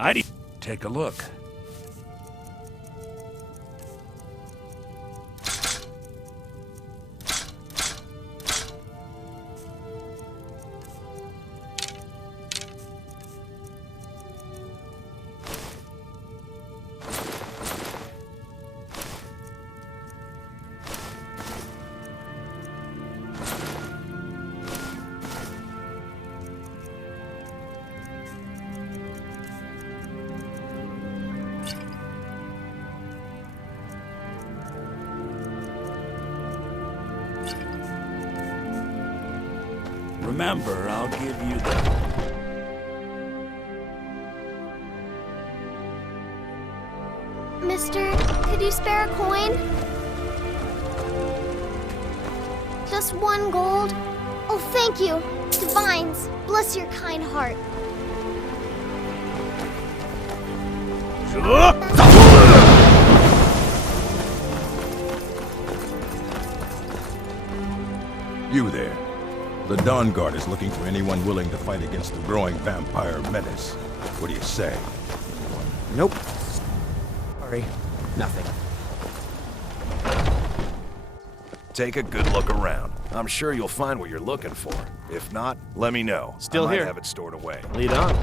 I'd take a look. Remember, I'll give you the... Mister, could you spare a coin? Just 1 gold? Oh, thank you. Divines, bless your kind heart. You there. The Dawn Guard is looking for anyone willing to fight against the growing vampire menace. What do you say? Nope. Sorry. Nothing. Take a good look around. I'm sure you'll find what you're looking for. If not, let me know. Still I might here. have it stored away. Lead on.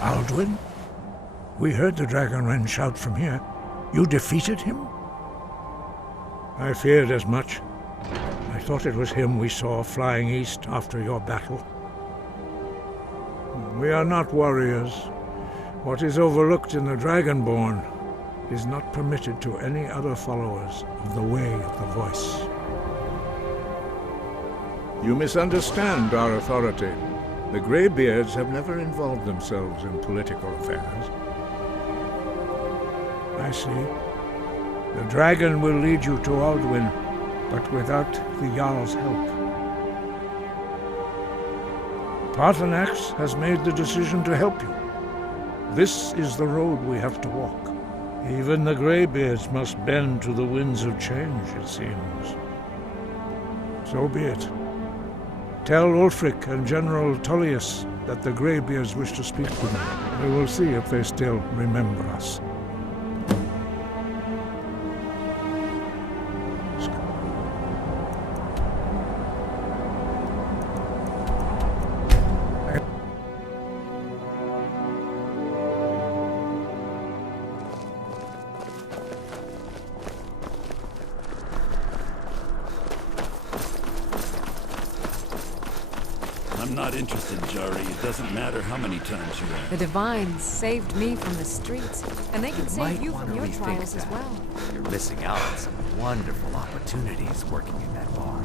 Alduin? We heard the Dragonren shout from here. You defeated him? I feared as much. I thought it was him we saw flying east after your battle. We are not warriors. What is overlooked in the Dragonborn is not permitted to any other followers of the Way of the Voice. You misunderstand our authority. The Greybeards have never involved themselves in political affairs. I see. The dragon will lead you to Alduin, but without the Jarl's help. Paarthurnax has made the decision to help you. This is the road we have to walk. Even the Greybeards must bend to the winds of change, it seems. So be it. Tell Ulfric and General Tullius that the Greybeards wish to speak with me. We will see if they still remember us. I'm not interested, Jari. It doesn't matter how many times you ask. The Divines saved me from the streets, and they can save you from your trials as well. You're missing out on some wonderful opportunities working in that bar.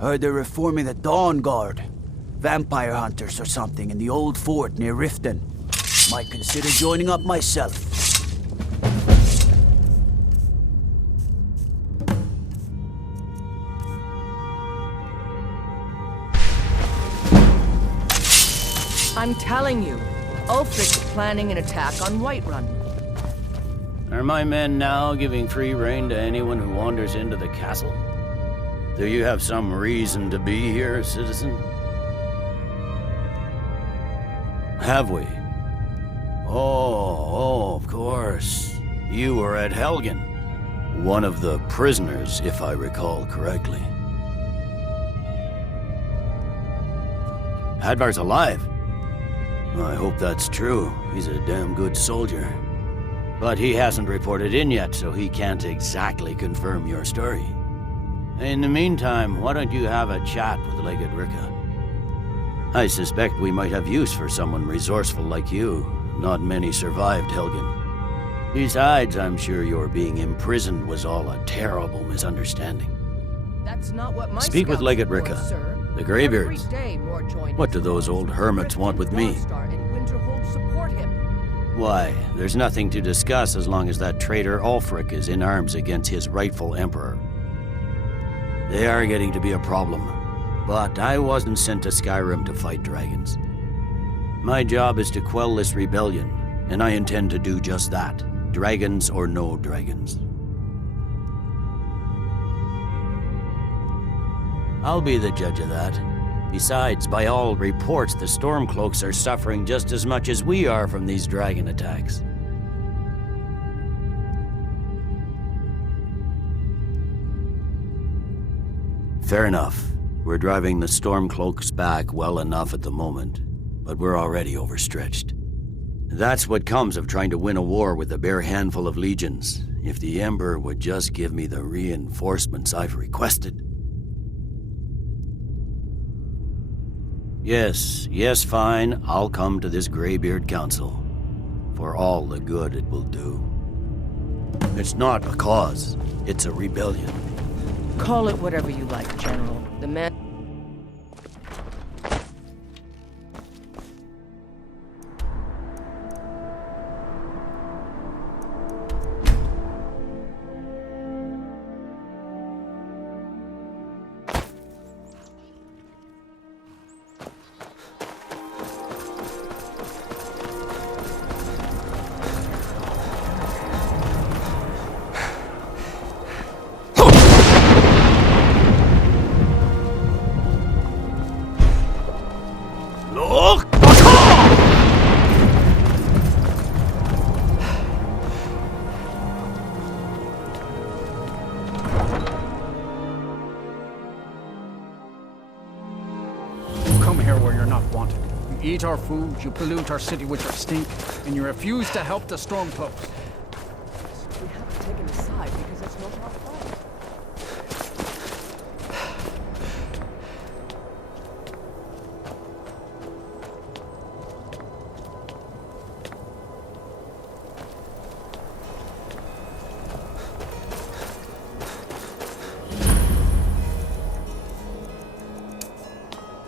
Heard they're reforming the Dawn Guard. Vampire hunters or something in the old fort near Riften. Might consider joining up myself. I'm telling you, Ulfric is planning an attack on Whiterun. Are my men now giving free rein to anyone who wanders into the castle? Do you have some reason to be here, citizen? Have we? Oh, of course. You were at Helgen. One of the prisoners, if I recall correctly. Hadvar's alive. I hope that's true. He's a damn good soldier. But he hasn't reported in yet, so he can't exactly confirm your story. In the meantime, why don't you have a chat with Legate Ricka? I suspect we might have use for someone resourceful like you. Not many survived Helgen. Besides, I'm sure your being imprisoned was all a terrible misunderstanding. That's not what my Speak with scouts Legate report, Ricka. sir. The Greybeards. Every day more join What his do those cause. old hermits want with me? Darstar and Winterhold support him. Why, there's nothing to discuss as long as that traitor Ulfric is in arms against his rightful emperor. They are getting to be a problem, but I wasn't sent to Skyrim to fight dragons. My job is to quell this rebellion, and I intend to do just that, dragons or no dragons. I'll be the judge of that. Besides, by all reports, the Stormcloaks are suffering just as much as we are from these dragon attacks. Fair enough. We're driving the Stormcloaks back well enough at the moment, but we're already overstretched. That's what comes of trying to win a war with a bare handful of legions. If the Emperor would just give me the reinforcements I've requested. Yes, fine. I'll come to this Greybeard Council. For all the good it will do. It's not a cause. It's a rebellion. Call it whatever you like, General. The man... Eat our food, you pollute our city with your stink, and you refuse to help the Stormcloaks. We have to take him aside because it's not our fault.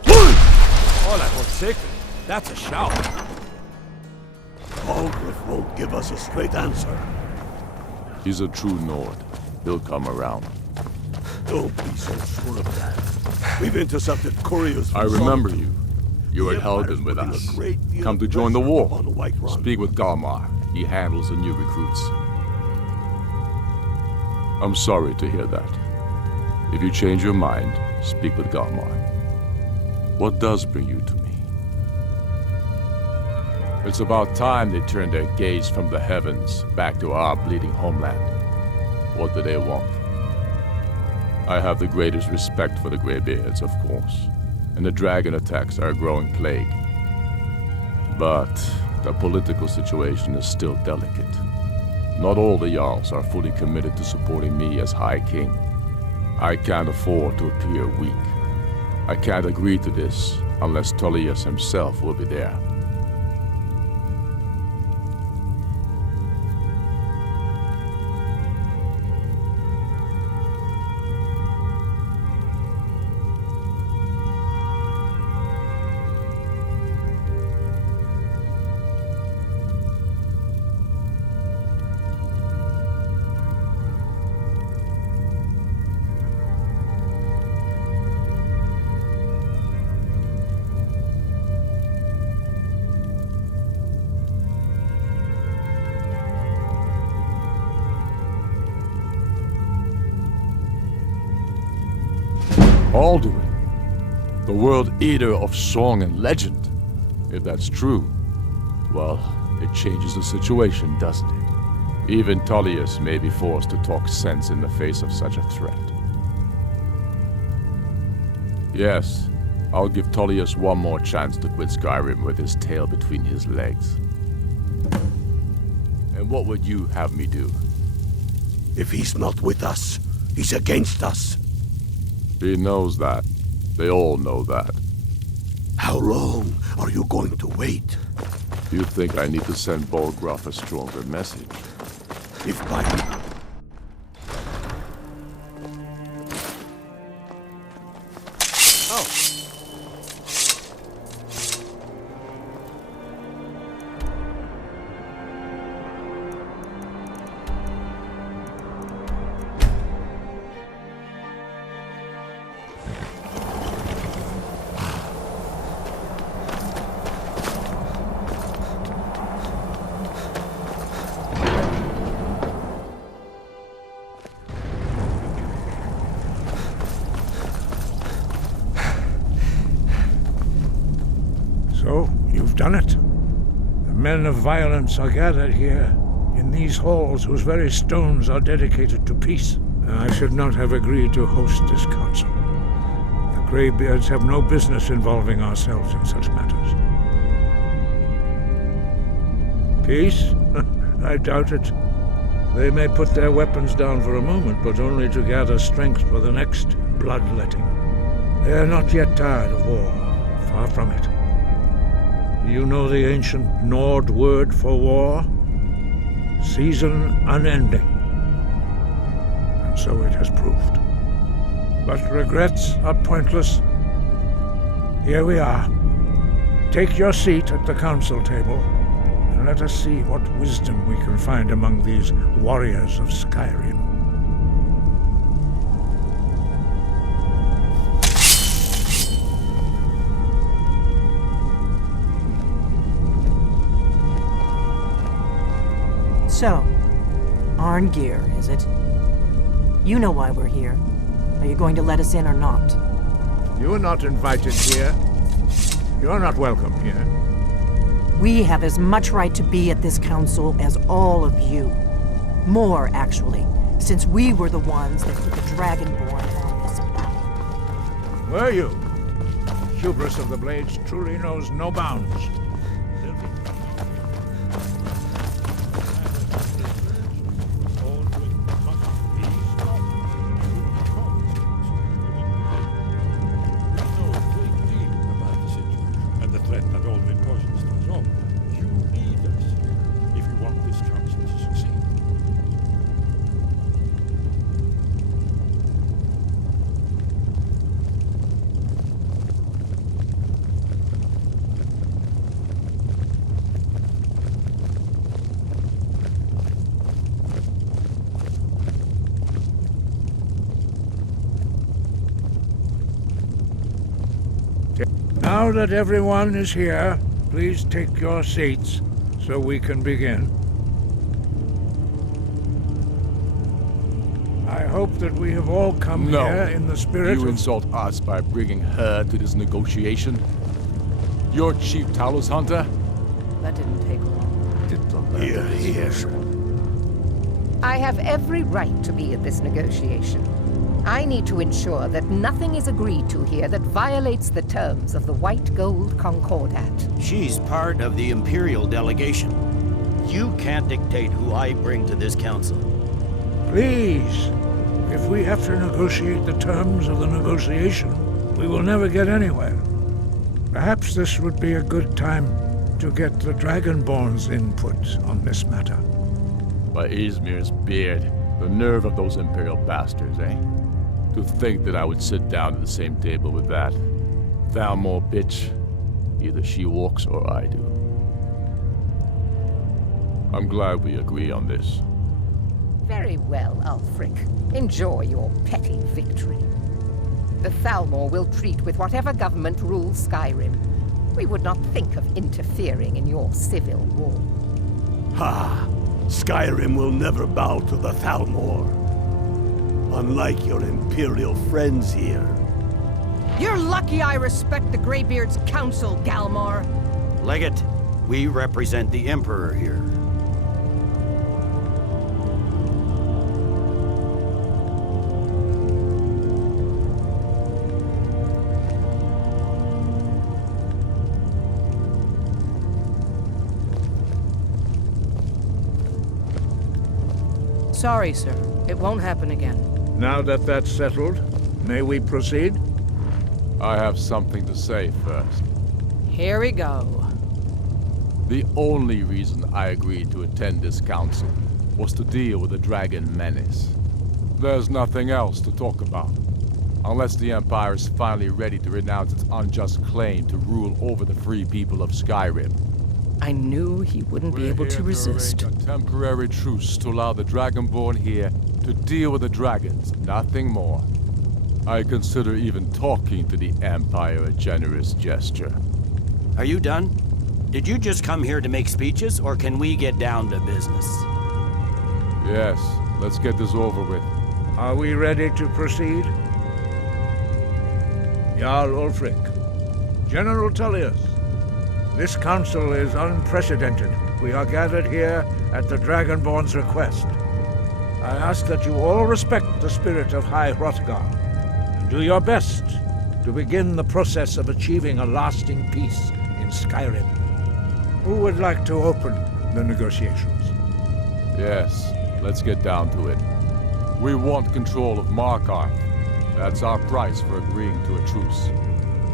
Oh, that was sick. That's a shout. Algriff won't give us a straight answer. He's a true Nord. He'll come around. Don't be so sure of that. We've intercepted couriers from I remember Solitude. you. You were at The Empire's Helgen with putting a us. great deal Come to of join the pressure war. upon Whiterun. Speak with Galmar. He handles the new recruits. I'm sorry to hear that. If you change your mind, speak with Galmar. What does bring you to me? It's about time they turned their gaze from the heavens back to our bleeding homeland. What do they want? I have the greatest respect for the Greybeards, of course, and the dragon attacks are a growing plague. But the political situation is still delicate. Not all the Jarls are fully committed to supporting me as High King. I can't afford to appear weak. I can't agree to this unless Tullius himself will be there. Alduin, the world eater of song and legend. If that's true, well, it changes the situation, doesn't it? Even Tullius may be forced to talk sense in the face of such a threat. Yes, I'll give Tullius one more chance to quit Skyrim with his tail between his legs. And what would you have me do? If he's not with us, he's against us. He knows that. They all know that. How long are you going to wait? You think I need to send Bolgraf a stronger message? If by... So, you've done it. The men of violence are gathered here, in these halls whose very stones are dedicated to peace. I should not have agreed to host this council. The Greybeards have no business involving ourselves in such matters. Peace? I doubt it. They may put their weapons down for a moment, but only to gather strength for the next bloodletting. They are not yet tired of war. Far from it. Do you know the ancient Nord word for war? Season unending. And so it has proved. But regrets are pointless. Here we are. Take your seat at the council table, and let us see what wisdom we can find among these warriors of Skyrim. So, Arngeir, is it? You know why we're here. Are you going to let us in or not? You are not invited here. You're not welcome here. We have as much right to be at this council as all of you. More, actually, since we were the ones that put the Dragonborn on this path. Were you? Hubris of the Blades truly knows no bounds. Now that everyone is here, please take your seats so we can begin. I hope that we have all come No. here in the spirit You of... insult us by bringing her to this negotiation? You're Chief Talos Hunter? That didn't take long. Here. I have every right to be at this negotiation. I need to ensure that nothing is agreed to here that violates the terms of the White Gold Concordat. She's part of the Imperial delegation. You can't dictate who I bring to this council. Please, if we have to negotiate the terms of the negotiation, we will never get anywhere. Perhaps this would be a good time to get the Dragonborn's input on this matter. By Izmir's beard, the nerve of those Imperial bastards, eh? To think that I would sit down at the same table with that. Thalmor bitch. Either she walks or I do. I'm glad we agree on this. Very well, Ulfric. Enjoy your petty victory. The Thalmor will treat with whatever government rules Skyrim. We would not think of interfering in your civil war. Ha! Skyrim will never bow to the Thalmor. Unlike your Imperial friends here. You're lucky I respect the Greybeard's counsel, Galmar. Legate, we represent the Emperor here. Sorry, sir. It won't happen again. Now that that's settled, may we proceed? I have something to say first. Here we go. The only reason I agreed to attend this council was to deal with the dragon menace. There's nothing else to talk about. Unless the Empire is finally ready to renounce its unjust claim to rule over the free people of Skyrim. I knew he wouldn't be able to resist. Arrange a temporary truce to allow the Dragonborn here to deal with the dragons, nothing more. I consider even talking to the Empire a generous gesture. Are you done? Did you just come here to make speeches, or can we get down to business? Yes, let's get this over with. Are we ready to proceed? Jarl Ulfric, General Tullius, this council is unprecedented. We are gathered here at the Dragonborn's request. I ask that you all respect the spirit of High Hrothgar, and do your best to begin the process of achieving a lasting peace in Skyrim. Who would like to open the negotiations? Yes, let's get down to it. We want control of Markarth. That's our price for agreeing to a truce.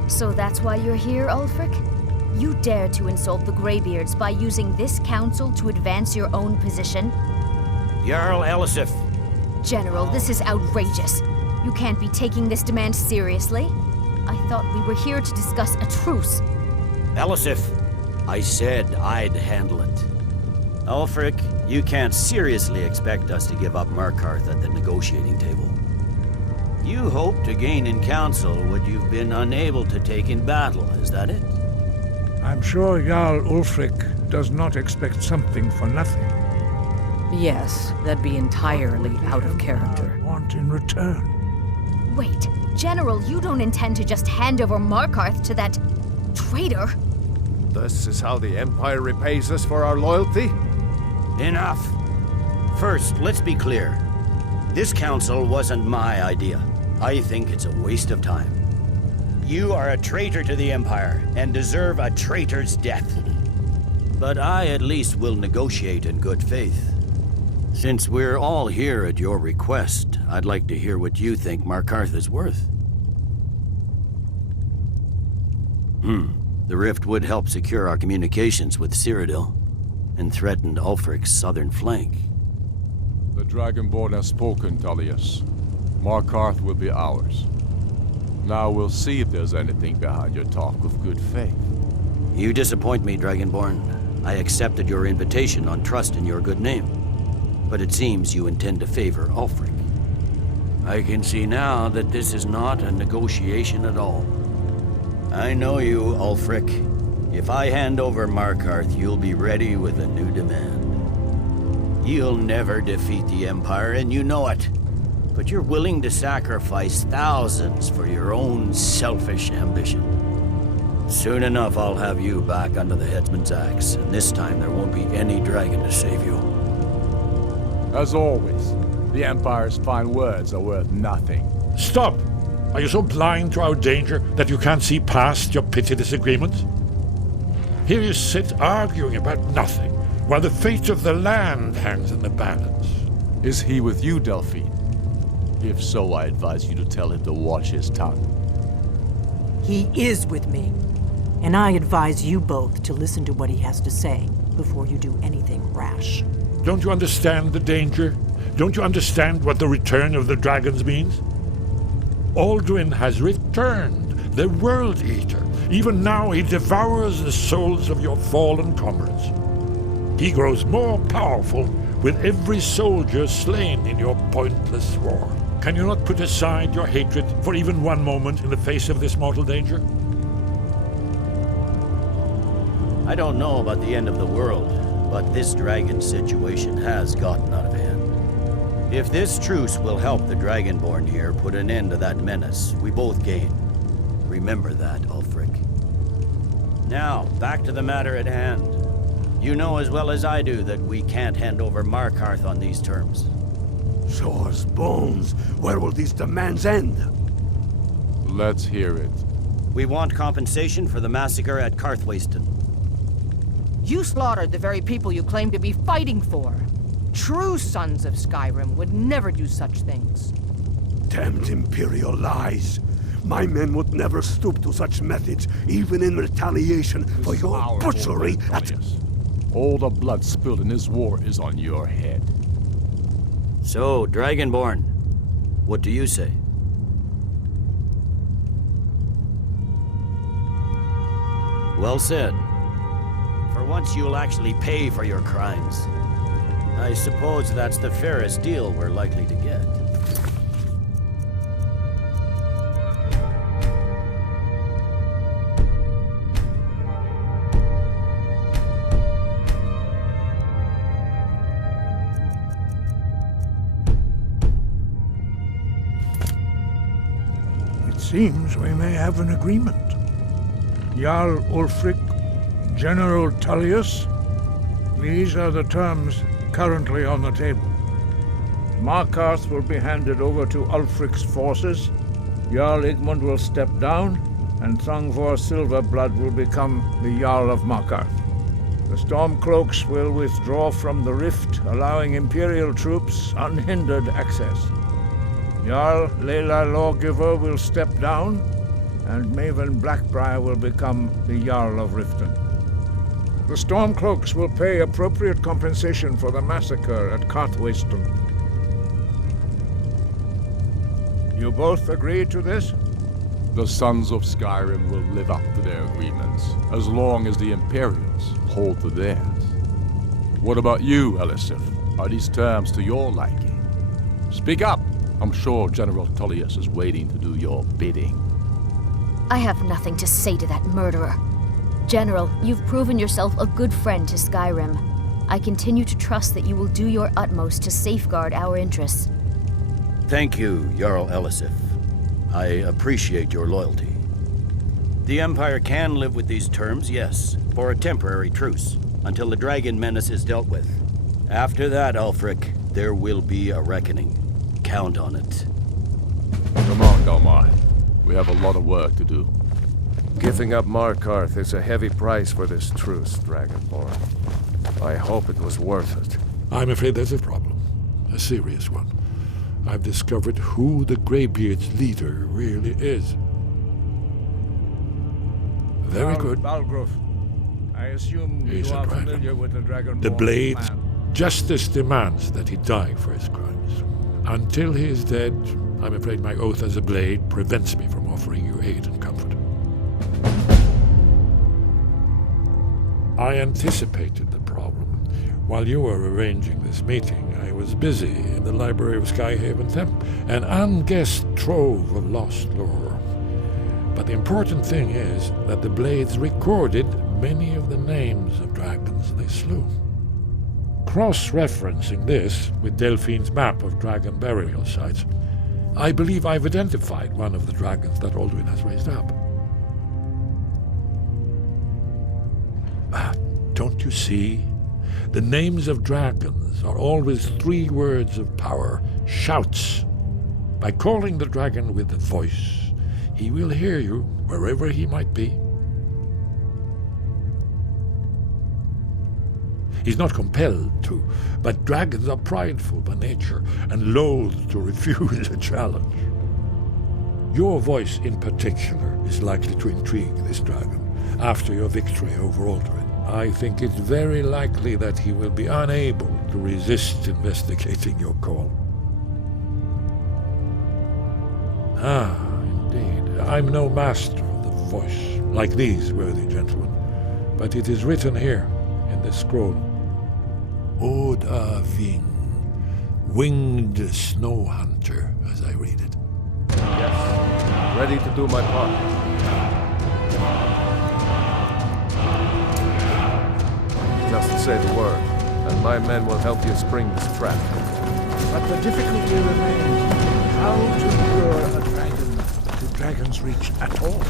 So that's why you're here, Ulfric? You dare to insult the Greybeards by using this council to advance your own position? Jarl Elisif. General, this is outrageous. You can't be taking this demand seriously. I thought we were here to discuss a truce. Elisif, I said I'd handle it. Ulfric, you can't seriously expect us to give up Markarth at the negotiating table. You hope to gain in council what you've been unable to take in battle, is that it? I'm sure Jarl Ulfric does not expect something for nothing. Yes, that'd be entirely out of character. Want in return? Wait, General, you don't intend to just hand over Markarth to that traitor? This is how the Empire repays us for our loyalty? Enough. First, let's be clear. This council wasn't my idea. I think it's a waste of time. You are a traitor to the Empire and deserve a traitor's death. But I at least will negotiate in good faith. Since we're all here at your request, I'd like to hear what you think Markarth is worth. The rift would help secure our communications with Cyrodiil and threatened Ulfric's southern flank. The Dragonborn has spoken, Tullius. Markarth will be ours. Now we'll see if there's anything behind your talk of good faith. You disappoint me, Dragonborn. I accepted your invitation on trust in your good name. But it seems you intend to favor Ulfric. I can see now that this is not a negotiation at all. I know you, Ulfric. If I hand over Markarth, you'll be ready with a new demand. You'll never defeat the Empire, and you know it. but you're willing to sacrifice thousands for your own selfish ambition. Soon enough, I'll have you back under the headsman's axe, and this time there won't be any dragon to save you. As always, the Empire's fine words are worth nothing. Stop! Are you so blind to our danger that you can't see past your petty disagreements? Here you sit arguing about nothing, while the fate of the land hangs in the balance. Is he with you, Delphine? If so, I advise you to tell him to watch his tongue. He is with me. And I advise you both to listen to what he has to say before you do anything rash. Don't you understand the danger? Don't you understand what the return of the dragons means? Alduin has returned, the World Eater. Even now he devours the souls of your fallen comrades. He grows more powerful with every soldier slain in your pointless war. Can you not put aside your hatred for even one moment in the face of this mortal danger? I don't know about the end of the world, but this dragon situation has gotten out of hand. If this truce will help the Dragonborn here put an end to that menace, we both gain. Remember that, Ulfric. Now, back to the matter at hand. You know as well as I do that we can't hand over Markarth on these terms. Show us bones. Where will these demands end? Let's hear it. We want compensation for the massacre at Karthwasten. You slaughtered the very people you claim to be fighting for. True sons of Skyrim would never do such things. Damned Imperial lies. My men would never stoop to such methods, even in retaliation for your butchery at... All the blood spilled in this war is on your head. So, Dragonborn, what do you say? Well said. For once you'll actually pay for your crimes. I suppose that's the fairest deal we're likely to get. It seems we may have an agreement. Jarl Ulfric, General Tullius, these are the terms currently on the table. Markarth will be handed over to Ulfric's forces, Jarl Igmund will step down, and Thangvor Silverblood will become the Jarl of Markarth. The Stormcloaks will withdraw from the rift, allowing Imperial troops unhindered access. Jarl Leila Lawgiver will step down, and Maven Blackbriar will become the Jarl of Riften. The Stormcloaks will pay appropriate compensation for the massacre at Karthwasten. You both agree to this? The Sons of Skyrim will live up to their agreements, as long as the Imperials hold to theirs. What about you, Elisif? Are these terms to your liking? Speak up! I'm sure General Tullius is waiting to do your bidding. I have nothing to say to that murderer. General, you've proven yourself a good friend to Skyrim. I continue to trust that you will do your utmost to safeguard our interests. Thank you, Jarl Elisif. I appreciate your loyalty. The Empire can live with these terms, yes, for a temporary truce, until the dragon menace is dealt with. After that, Ulfric, there will be a reckoning. Count on it. Come on, Galmar. We have a lot of work to do. Giving up Markarth is a heavy price for this truce, Dragonborn. I hope it was worth it. I'm afraid there's a problem. A serious one. I've discovered who the Greybeard's leader really is. Very good. Balgruf, I assume He's you a are dragon. familiar with the Dragonborn The Blade's plan. justice demands that he die for his crimes. Until he is dead, I'm afraid my oath as a Blade prevents me from offering you aid and comfort. I anticipated the problem. While you were arranging this meeting, I was busy in the library of Skyhaven Temp, an unguessed trove of lost lore. But the important thing is that the Blades recorded many of the names of dragons they slew. cross-referencing this with Delphine's map of dragon burial sites, I believe I've identified one of the dragons that Alduin has raised up. Don't you see? The names of dragons are always 3 words of power, shouts. By calling the dragon with a voice, he will hear you wherever he might be. He's not compelled to, but dragons are prideful by nature and loath to refuse a challenge. Your voice in particular is likely to intrigue this dragon after your victory over Alduin. I think it's very likely that he will be unable to resist investigating your call. Indeed. I'm no master of the voice, like these worthy gentlemen, but it is written here in this scroll. Oda Ving, winged snow hunter, as I read it. Yes, ready to do my part. Just say the word, and my men will help you spring this trap. But the difficulty remains how to lure a dragon to Dragon's Reach at all.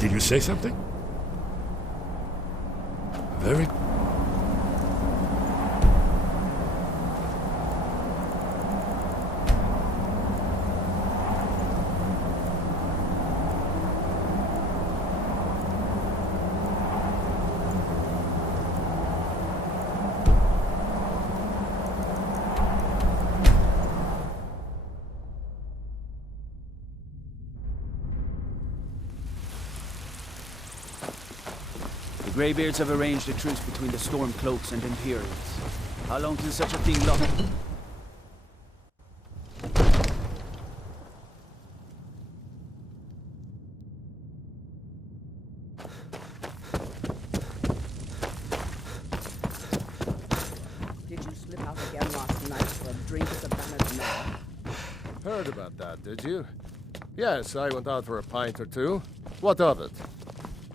Did you say something? Very... The Greybeards have arranged a truce between the Stormcloaks and Imperials. How long can such a thing last? Did you slip out again last night for a drink at the Banner's Knob? Heard about that, did you? Yes, I went out for a pint or two. What of it?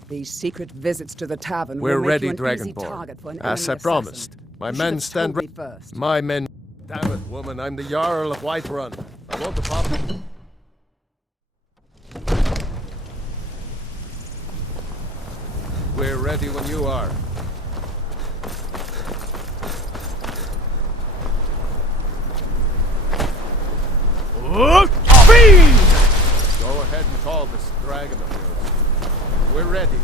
These secret visits to the tavern We're will make ready, you an easy Dragonborn. target for an As enemy I promised. assassin. My You should men have stand told me ready. first. My men... Damn it, woman, I'm the Jarl of Whiterun. I want to pop... We're ready when you are. Go ahead and call this dragon of yours. We're ready.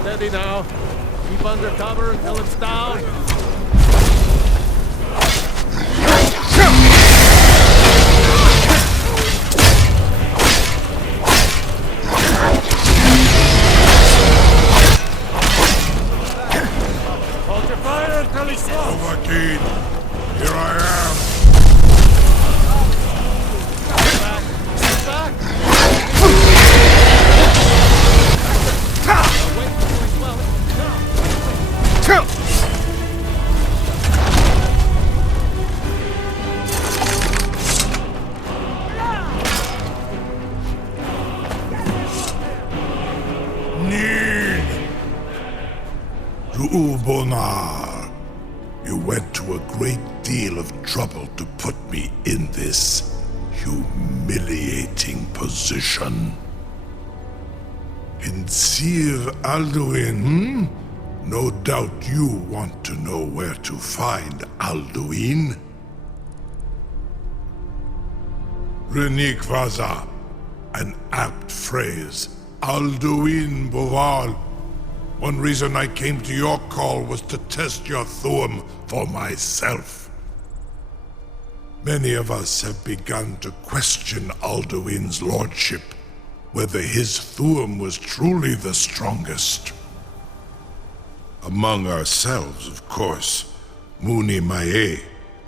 Steady now. Keep under cover until it's down. Hold your fire until he's close. Overkeen, here I am. Get back. Ubonar, you went to a great deal of trouble to put me in this humiliating position. In Sir Alduin, No doubt you want to know where to find Alduin. Renikvaza, an apt phrase. Alduin Boval. One reason I came to your call was to test your Thuum for myself. Many of us have begun to question Alduin's lordship, whether his Thuum was truly the strongest. Among ourselves, of course. Muni Mae,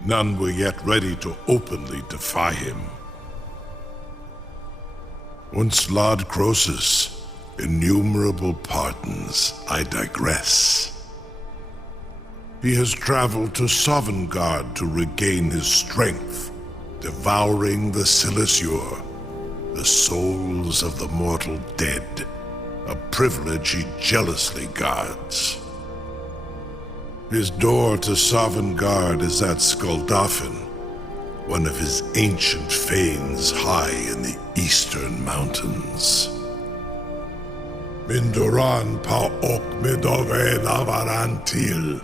none were yet ready to openly defy him. Once Lord Croesus, innumerable pardons, I digress. He has traveled to Sovngarde to regain his strength, devouring the Silesure, the souls of the mortal dead, a privilege he jealously guards. His door to Sovngarde is at Skuldafn, one of his ancient fanes high in the eastern mountains. Mindoran pa ok midove navarantil.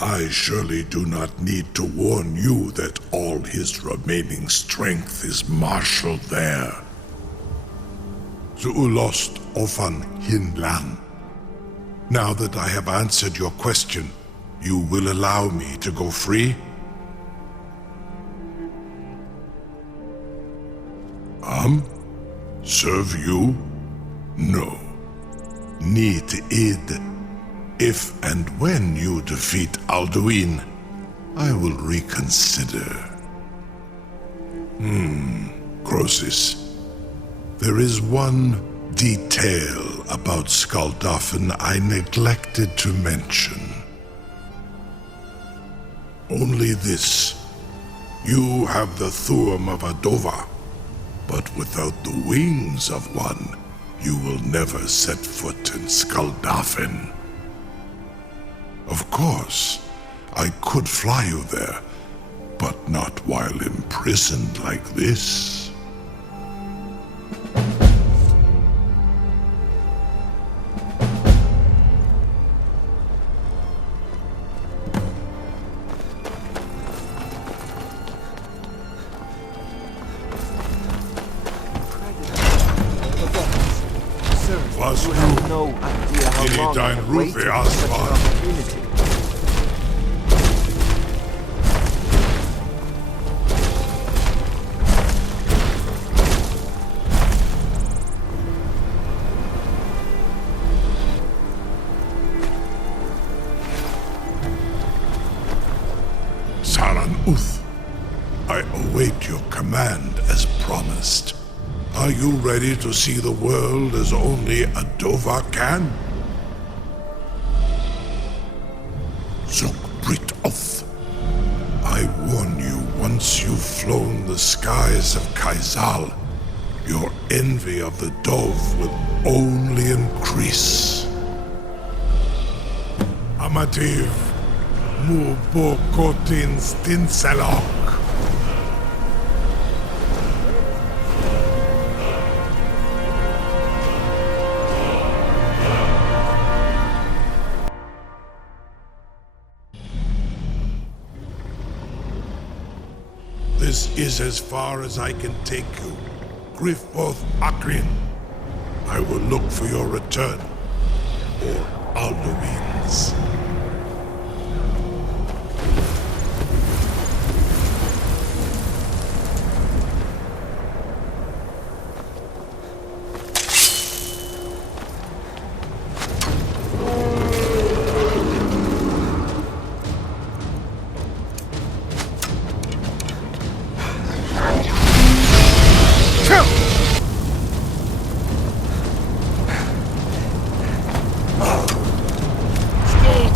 I surely do not need to warn you that all his remaining strength is marshaled there. Zuulost ofan hinlan. Now that I have answered your question, you will allow me to go free? Serve you? No. Need id. If and when you defeat Alduin, I will reconsider. Croesus. There is one detail about Skuldafn I neglected to mention. Only this. You have the Thuum of Adova, but without the wings of one, you will never set foot in Skuldafn. Of course, I could fly you there, but not while imprisoned like this. You have no idea how long I have waited for such an opportunity. Saran Uth, I await your command as promised. Are you ready to see the world as only Adova can? Zuk Brit Oth, I warn you, once you've flown the skies of Kaizal, your envy of the dove will only increase. Amativ, mu bokotin stinselok. This is as far as I can take you. Grifoth Akrin. I will look for your return. Or Alduin's. Stay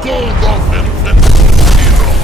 Scold off invincible hero!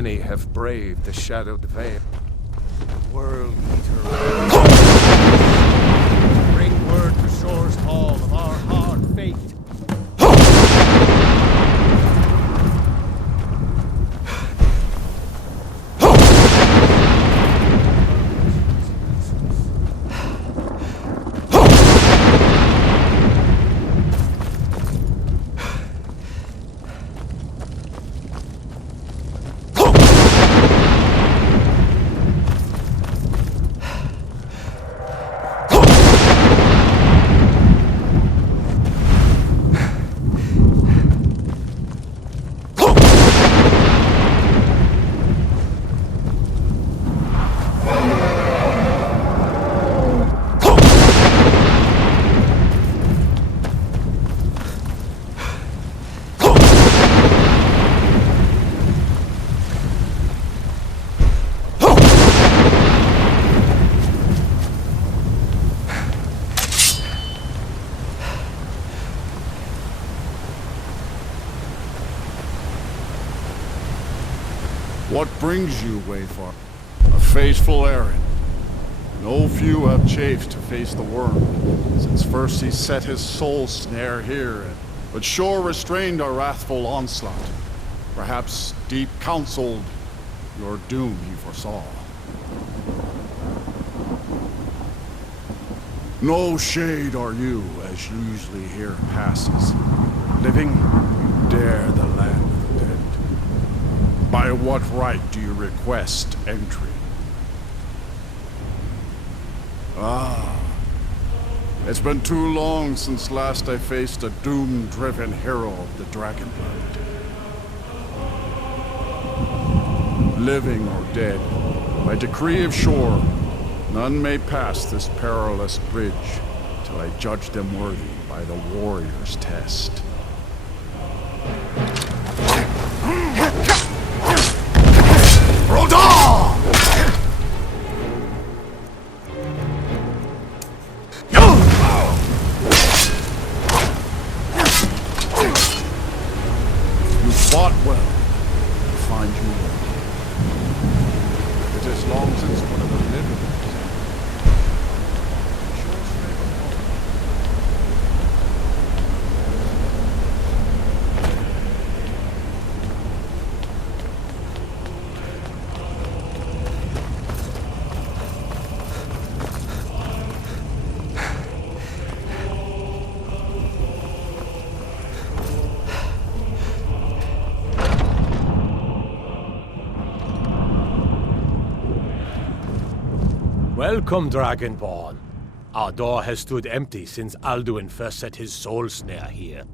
Many have braved the shadowed veil. World Eater. Bring word to Shore's Hall of our hard fate. brings you, Wayfar? A fateful errand. No few have chafed to face the worm, since first he set his soul snare here, but sure restrained our wrathful onslaught. Perhaps deep counseled your doom he foresaw. No shade are you, as usually here passes. Living, you dare the land of the dead. By what right do you request entry? Ah, it's been too long since last I faced a doom-driven hero of the Dragonblood. Living or dead, by decree of shore, none may pass this perilous bridge till I judge them worthy by the warrior's test. You fought well. I find you well. It is long since one of the living Welcome, Dragonborn. Our door has stood empty since Alduin first set his soul snare here.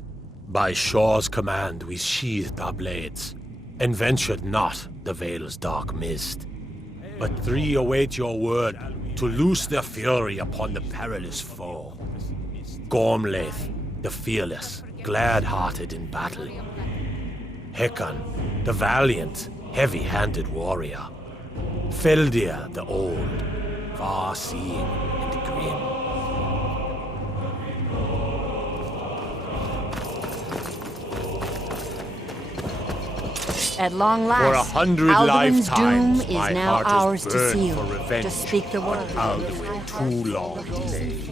By Shore's command, we sheathed our blades, and ventured not the Vale's dark mist. But three await your word to loose their fury upon the perilous foe. Gormlaith, the fearless, glad-hearted in battle. Hekon, the valiant, heavy-handed warrior. Feldir, the old, far-seeing and grim. At long last, For 100 Alduin's lifetimes, doom my is now heart ours has to burned seal. for revenge. Just speak the word. Alduin too long delayed.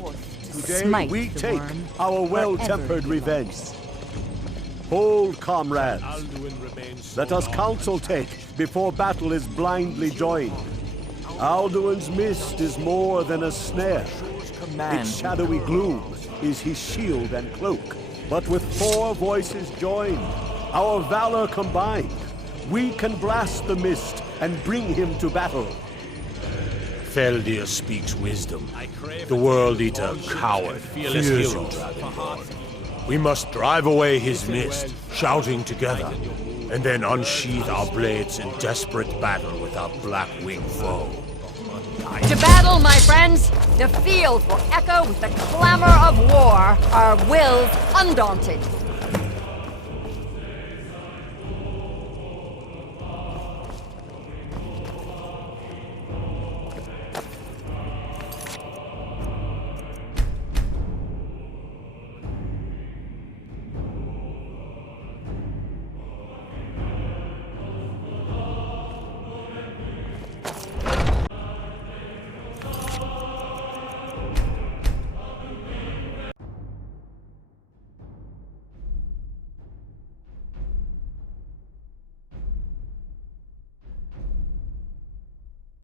Today Smite we the take worm our well-tempered revenge. Hold, comrades. Let us counsel take before battle is blindly joined. Alduin's mist is more than a snare. Its shadowy gloom is his shield and cloak. But with 4 voices joined, our valor combined, we can blast the mist and bring him to battle. Feldir speaks wisdom. The World Eater, coward, fears you, Dragonborn. We must drive away his mist, shouting together, and then unsheath our blades in desperate battle with our black-winged foe. To battle, my friends! The field will echo with the clamor of war, our wills undaunted.